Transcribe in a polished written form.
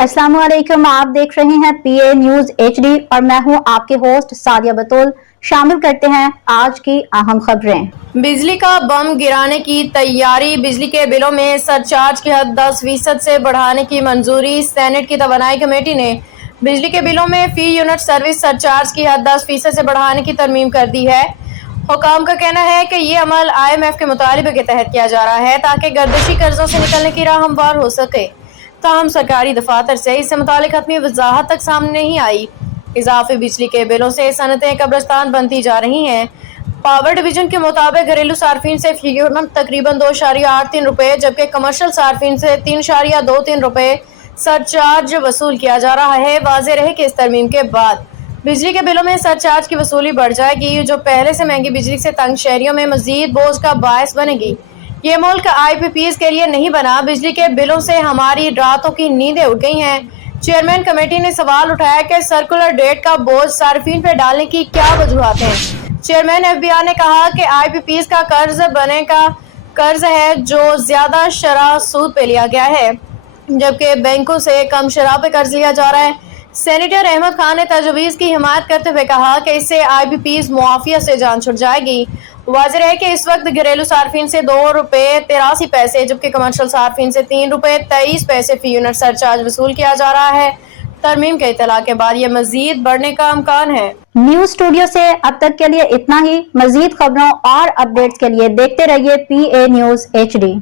अस्सलाम वालेकुम, आप देख रहे हैं पीए न्यूज एचडी और मैं हूं आपके होस्ट सादिया बतूल। शामिल करते हैं आज की अहम खबरें। बिजली का बम गिराने की तैयारी। बिजली के बिलों में सरचार्ज की हद 10% से बढ़ाने की मंजूरी। सेनेट की तवानाई कमेटी ने बिजली के बिलों में फी यूनिट सर्विस सरचार्ज की हद 10% से बढ़ाने की तरमीम कर दी है। हुकाम का कहना है कि ये अमल IMF के मुतालिबे के तहत किया जा रहा है ताकि गर्दिशी कर्जों से निकलने की राह हमवार हो सके। ताहम सरकारी दफातर से इससे मुतालिक हतमी वजाहत तक सामने नहीं आई। इजाफी बिजली के बिलों से सनतें कब्रिस्तान बनती जा रही हैं। पावर डिवीजन के मुताबिक घरेलू सार्फिन से फी यूनिट तकरीबन 2.83 रुपये जबकि कमर्शियल सार्फिन से 3.23 रुपये सरचार्ज वसूल किया जा रहा है। वाज़ेह रहे कि इस तरमीम के बाद बिजली के बिलों में सरचार्ज की वसूली बढ़ जाएगी, जो पहले से महंगी बिजली से तंग शहरियों में मजीद बोझ का बायस बनेगी। ये मुल्क IPPs के लिए नहीं बना। बिजली के बिलों से हमारी रातों की नींदें उड़ गई हैं। चेयरमैन कमेटी ने सवाल उठाया कि सर्कुलर डेट का बोझ सार्फिन पर डालने की क्या वजूहत हैं। चेयरमैन FBI ने कहा कि IPPs का कर्ज बने का कर्ज है जो ज्यादा शरह सूद पे लिया गया है, जबकि बैंकों से कम शरह पे कर्ज लिया जा रहा है। सेनेटर अहमद खान ने तजवीज़ की हिमायत करते हुए कहा कि इससे IPPs मुआफिया से जान छुट जाएगी। वाज़ेह है कि इस वक्त घरेलू सार्फिन से 2 रुपये 83 पैसे जबकि कमर्शियल सार्फिन से 3 रुपये 23 पैसे फी यूनिट सरचार्ज वसूल किया जा रहा है। तरमीम के इत्तला के बाद ये मजीद बढ़ने का इम्कान है। न्यूज स्टूडियो से अब तक के लिए इतना ही। मजीद खबरों और अपडेट्स के लिए देखते रहिए PA न्यूज HD।